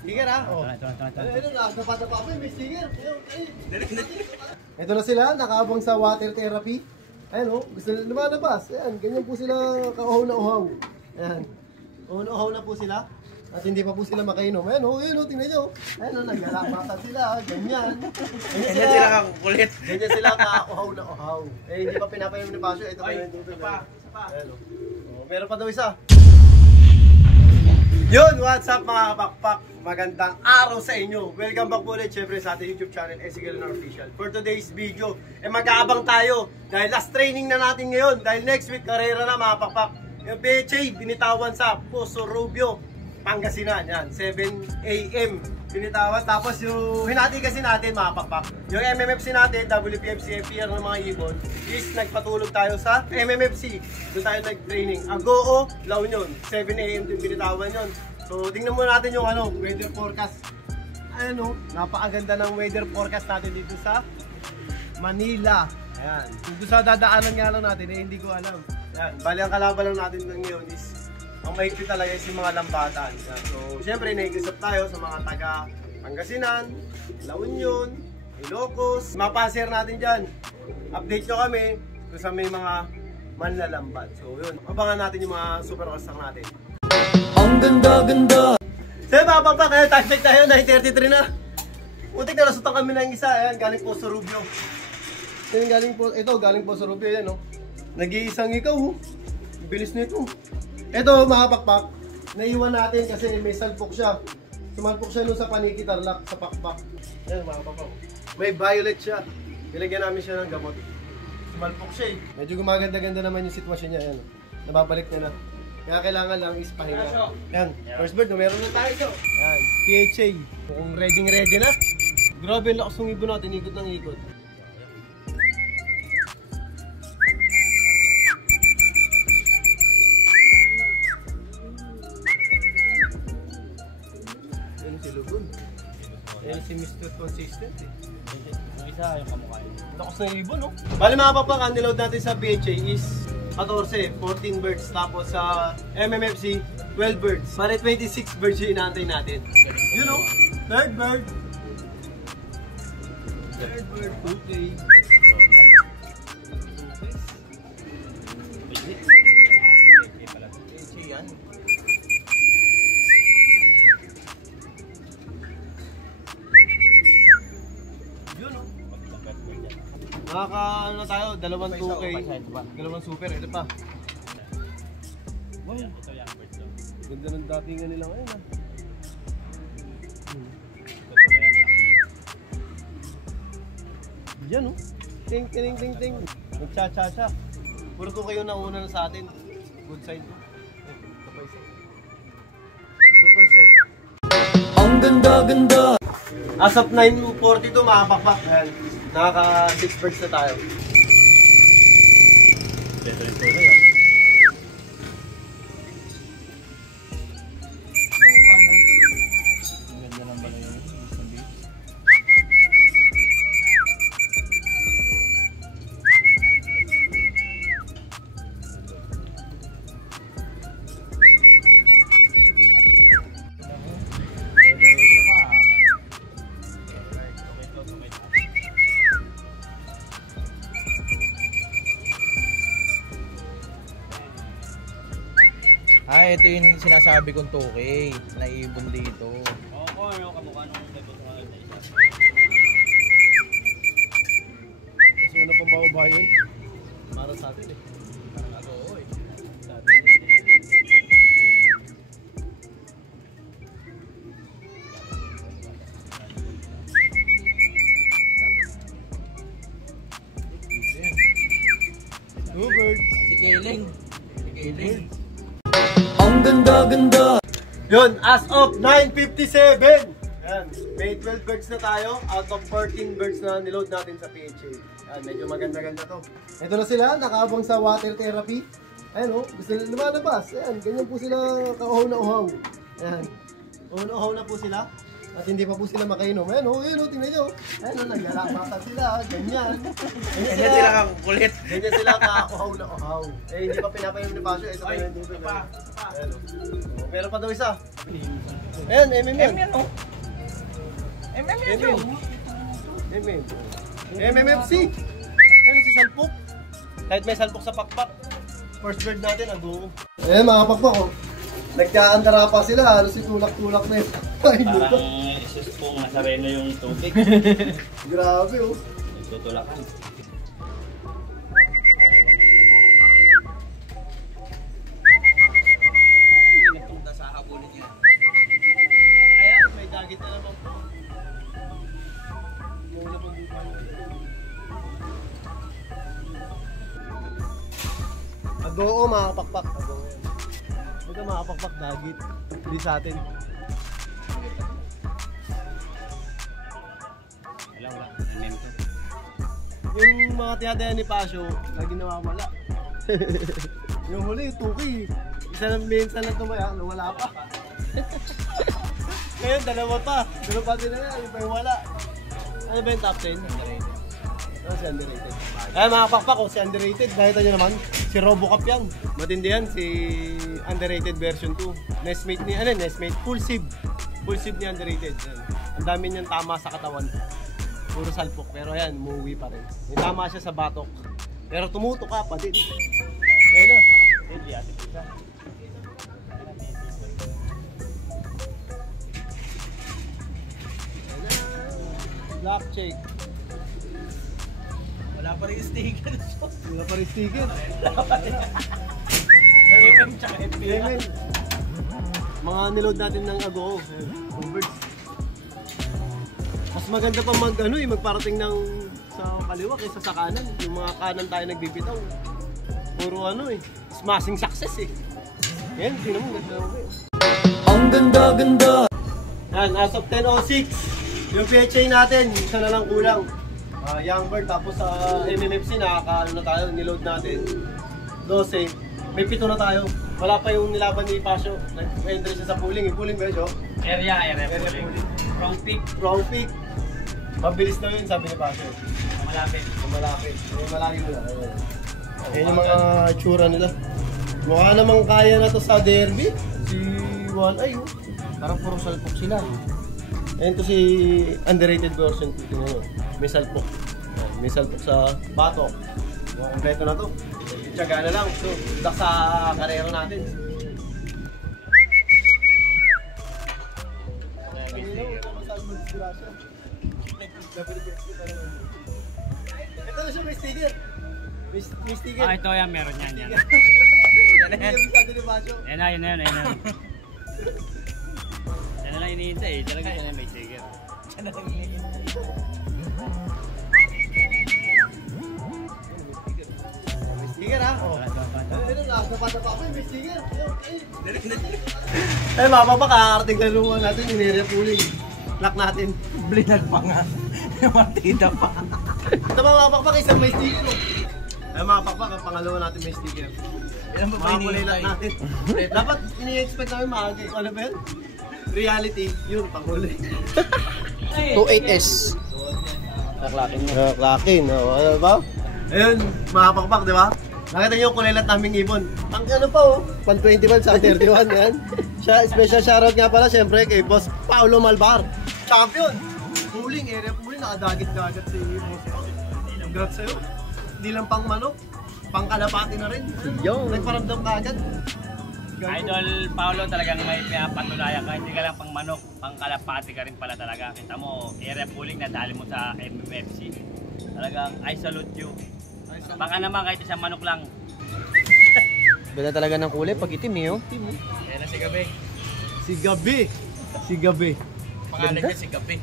Sticker ha? Oh. Ito na, napatapa pa may sticker. Ito na sila, nakaabang sa water therapy. Ayan o, gusto nila lumalabas. Ayan, ganyan po sila kauhaw na uhaw. Ayan, uhaw na po sila. At hindi pa po sila makainom. Ayan o, tingnan nyo. Ayan o, naglalakbatan sila, ganyan. Ganyan sila kakukulit. Ganyan sila kauhaw na uhaw. Eh, hindi pa pinapainom ni Pasio. Ito pa yun. Ito pa. Ayan o. Meron pa daw isa. Yun, what's up mga kapakpak? Magandang araw sa inyo. Welcome back po ulit syempre sa ating YouTube channel, SC Galanar Official. For today's video, mag-aabang tayo dahil last training na natin ngayon. Dahil next week, karera na mga kapakpak. Yung PHA, binitawan sa Poso Rubio, Pangasinan. Yan, 7 AM binitawan. Tapos yung hinati kasi natin mga pakpak, yung MMFC natin, WPFC, FPR ng mga ibon, is nagpatulog tayo sa MMFC. Doon tayo nag-training. Agoo, La Union, 7 AM din binitawan yun. So tingnan muna natin yung weather forecast. Ano, napakaganda ng weather forecast natin dito sa Manila. Ayan. Kung sa dadaanan nga lang natin, hindi ko alam. Ayan. Bali ang kalaban lang natin ngayon is ang maikli talaga is yung mga lambatan. So, syempre, nag-usap tayo sa mga taga Pangasinan, La Union, Ilocos. Mapaser natin dyan. Update nyo kami kung sa may mga manlalambat. So, yun. Abangan natin yung mga super castang natin. Ang ganda-ganda! So, mga papa, kaya touchback tayo. 9:33 na. Untik na nasutan kami ng isa. Ayan, galing po sa Rubio. Galing po sa Rubio. Yan, no? Nag-iisang ikaw, oh. Bilis nito. Ito mga pakpak, naiwan natin kasi may salpok siya. Sumalpok siya nun sa paniki tarlac, sa pakpak. Ayan mga pakpak. May violet siya. Nilagyan namin siya ng gamot. Sumalpok siya eh. Medyo gumaganda-ganda naman yung sitwasyon niya. Ayan. Nababalik na. Kaya kailangan lang is pahinga. Ayan. First bird, meron na tayo. Ayan. PHA. Kung ready na. Grabe yung lakas ng ibon natin. Ikot ng ikot. Si Mr. Consistent eh. Yung isa yung kamukha yun. Lakas ng ibon, no? Bali mga papang, ang niload natin sa PHA is 14 birds. Tapos sa MMFC, 12 birds. Bali 26 birds yung inaantay natin. You know, third bird, 2K. PHA yan. Nakaka tayo, dalawang 2K, dalawang super, ito pa. Wow, ito yung birds daw. Ganda ng datingan nila ngayon ah. Yan oh. Ting. Nagcha-cha-cha. Puro 2K yung nauna na sa atin. Good side ko. Ito pa isa. Super set. Ang ganda-ganda! As of 9:42 mga pakpak. Nakaka 6 birds na tayo. Ito yung tuloy ah. Ang ganda ng balay yun. Ito yung sinasabi kong 2K na ibon dito. Oo, yung kamukha nung labot mga ganda isa. Mas una pang bababa yun. Para sa atin eh. Parang ako, eh. Sa atin. Two birds. Si Keling. Ang ganda-ganda! Yun, as of 9:57! Yan, may 12 birds na tayo out of 14 birds na niload natin sa PHA. Yan, medyo maganda-ganda to. Ito na sila, nakaabang sa water therapy. Ayan o, gusto nila lumalabas. Ayan, ganyan po sila kauhaw na uhaw. Ayan, uhaw na po sila. At hindi pa po sila makainom. Ayan o, tingnan nyo. Ayan o, naglalakbatan sila, ganyan. Ganyan sila kakukulit. Ganyan sila kauhaw na uhaw. Eh, hindi pa pinapainom ni Pasio. Ito pa yun. Meron pa daw isa. Ayan, MM yan. MM yan, oh. MM yan, Joe. MM. MMFC. Ayan si Salpok. Kahit may salpok sa pakpak. First bird natin, ago. Ayan mga pakpak, oh. Nagkaandara pa sila, halos itulak-tulak na yun. Parang isus pong nasa reno yung tubig. Grabe, oh. Nagtutulakan. Nagpunta sa habulin yan. Ayan, may dagit na naman po. Mula pang bupan. Agoo mga kapakpak. Agoo yan. Ito mga kapakpak, dagit. Hindi sa atin. Wala. MM to. Yung mga tiyadayan ni Pasio, lagi nawawala. Yung huli, tuki. Isa lang minsan lang tumaya, wala pa. Ngayon, dalawa pa. Dalawa pa din na yan, yung pa yung wala. Ano ba yung top 10? Ano si underrated? Ay mga pakpak, si underrated. Nakita nyo naman, si Robocop yan. Matindi yan, si underrated version 2. Nestmate ni, ano Nestmate? Full sieve. Full sieve ni underrated. Yan. Ang dami niyang tama sa katawan. Puro salpok, pero ayan, umuwi pa rin. May tama siya sa batok. Pero tumutok ka pa din. Ayun na. Hindi, ate pizza. Black check. Wala pa rin yung sticker. Wala pa rin sticker. MM tsaka FB. Amen. Mga niload natin ng Agoo. Birds. Mas maganda pa magparating ng sa kaliwa kaysa sa kanan. Yung mga kanan tayo nagbibitaw. Puro smashing success eh. Yan, sino mo ganda mo eh. Ang ganda-ganda. Yan, as of 10:06. Yung PHA natin, isa na lang kulang. Young bird, tapos sa MMFC nakakaano na tayo, niload natin 12, may 7 na tayo. Wala pa yung nilaban ni Pasio. Nag-entry siya sa pooling. Yung pooling ba yun, Joe? Area pooling. Wrong pick. Mabilis na yun, sabi ni Pasio. Malapit. Malapit. Malalim na. Ayun yung mga tsura nila. Mukha namang kaya na to sa derby. Si One Eye, oh. Parang puro salpok sila. Ayun to si underrated version 2. Tingnan mo. May salpok. May salpok sa batok. Kompleto na to. Itsaga na lang. So, dak sa karera natin. Ito na siya, may sticker. May sticker. Ito yan, meron yan. Hindi yung sabi ni Pasio. Yan na. Yan na lang iniintay eh. Talaga yan may sticker. May sticker ha? Oo. Ayun, nakapata pa ako yung may sticker. Ay, mapapa, kakarating na luwan natin yung area pooling. Lock natin. Blinag pa nga. Matida pa. Ito mga pakpak, isang may sticker. Ay, mga pakpak, ang pangalawa natin may sticker. Yan ba Mga kulay lock natin. Dapat ini-expect namin maaga. Ano ba yun? Reality, yun, panghuli. 28S. Naklakin mo. Klakin, ano ba? Ayun, mga pakpak, di ba? Nakita niyo yung kulilat naming ibon. Ang ano pa oh, pan 21 sa 31 yan. Special shoutout nga pala syempre kay Boss Paulo Malbar. Champion! Pooling, area pooling, nakadagit-dagat si Boss. Congrats sa'yo. Hindi lang pang manok, pang kalapati na rin. Nagparamdam ka agad. Idol Paolo, talagang may pinapatunayan ka. Hindi ka lang pang manok, pang kalapati ka rin pala talaga. Kita mo, area pooling na dali mo sa MMFC. Talagang I salute you. Baka naman kahit isang manok lang. Ganda talaga ng kulay pag itim eh, oh. Yan na si Gabi. Si Gabi. Si Gabi. Pangalan niya si Gabi.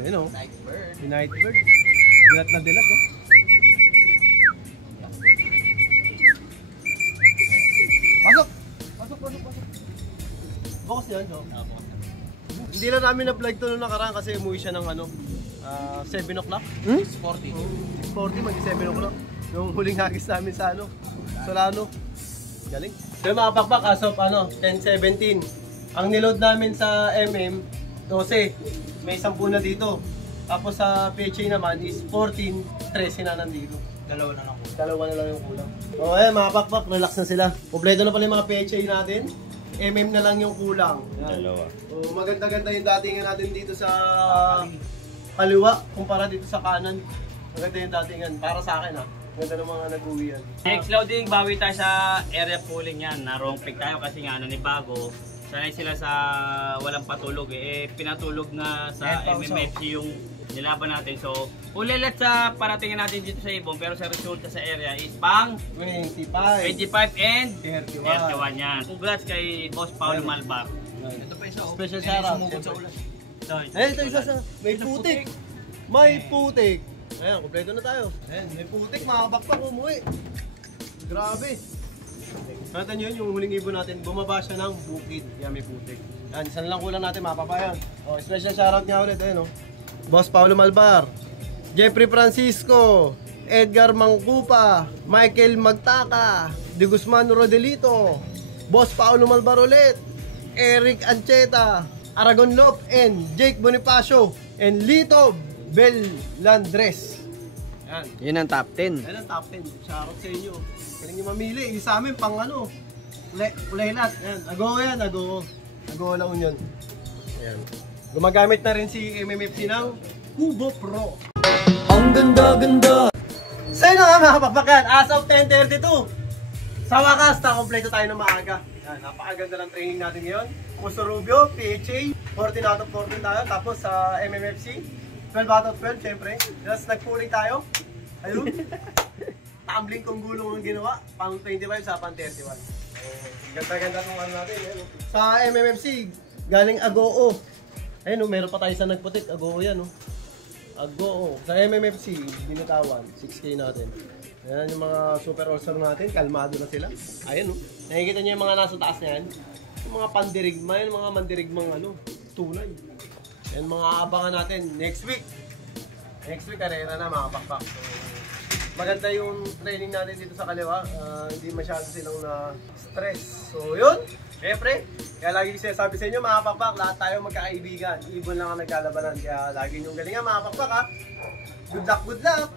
Ayun oh. Night bird. Si Nightbird. Dilat na dilat oh. Pasok! Pasok! Box yan, Joe. Hindi lang namin na-vlog to nung nakaraan kasi umuwi siya ng 7 o'clock. 640. 6:40, mag-7 o'clock. Yung huling hagis namin sa Solano. Galing. So mga pakpak, as of 10:17. Ang niload namin sa MM, 12. May 10 na dito. Tapos sa PHA naman is 14, 13 na nandito. Dalawa na lang po. Dalawa na lang yung kulang. O ayan mga pakpak, relax na sila. Kompleto na pala yung mga peche natin. Na lang yung kulang. Yan. Dalawa. O, maganda-ganda yung datingan natin dito sa kaliwa kumpara dito sa kanan. Maganda yung datingan para sa akin ha. Ganda ng mga nag-uwian. Next loading, bawi tayo sa area pooling yan. Na-wrong pick tayo kasi nga nanibago. Sanay sila sa walang patulog eh. Pinatulog na sa 10,000. MMFC yung nilaban natin. So, ulilit sa paratingin natin dito sa Ibon. Pero sa resulta sa area is pang 25 25 and 31. 31 yan. Congrats kay Boss Paulo Malbar. Ito pa isa. Special shoutout. Sumugod sa ulan. Ito isa sa may putik. May putik. Ayan, kompleto na tayo. Ayan, may putik, mga bakpak umuwi. Grabe. Nakita nyo yun, yung huling ibon natin, bumaba siya ng bukid. Yan, may putik. Yan, isa na lang kulang natin, mapapayan. O, special shoutout nga ulit, ayun o. Boss Paulo Malbar, Jeffrey Francisco, Edgar Mangkupa, Michael Magtaka, De Guzman Rodelito, Boss Paulo Malbar ulit, Eric Ancheta, Aragon Lop, and Jake Bonifacio, and Lito Belandres. Yan. Yun ang top 10. Yan ang top 10. Shoutout sa inyo. Galing nyo mamili. Yung sa amin, pang ano. Kulay-lat. Yan. Ago. Ago La Union. Yan. Gumagamit na rin si MMFC ng Kubo Pro. Ang ganda-ganda. So yun nga mga kapakbakan. As of 10:32. Sa wakas, na-kompleto tayo ng maaga. Yan. Napakaganda ng training natin ngayon. Puso Rubio, PHA. 14 out of 14 tayo. Tapos sa MMFC. 12 out of 12, syempre. Tapos nag-pooling tayo. Ayun. Tumbling kung gulong ang ginawa. Pang 25 sa pang 31. Ganda-ganda nung ano natin. Ayun. Sa MMFC, galing Agoo. Ayun, meron pa tayo sa nagputik. Agoo yan. Agoo. Sa MMFC, binitawan. 6K natin. Ayan yung mga super all-star natin. Kalmado na sila. Ayun. Nakikita nyo yung mga nasa taas na yan. Yung mga pandirigma. Yung mga mandirigmang tunay. Yan mga abangan natin next week. Next week, karera na mga pakpak. So, maganda yung training natin dito sa kaliwa. Hindi masyado silang na-stress. So, yun. Siyempre, kaya lagi sinasabi sa inyo mga pakpak, lahat tayo magkakaibigan. Ibon lang ang naglalabanan. Kaya lagi niyong galingan mga pakpak ha. Good luck, good luck!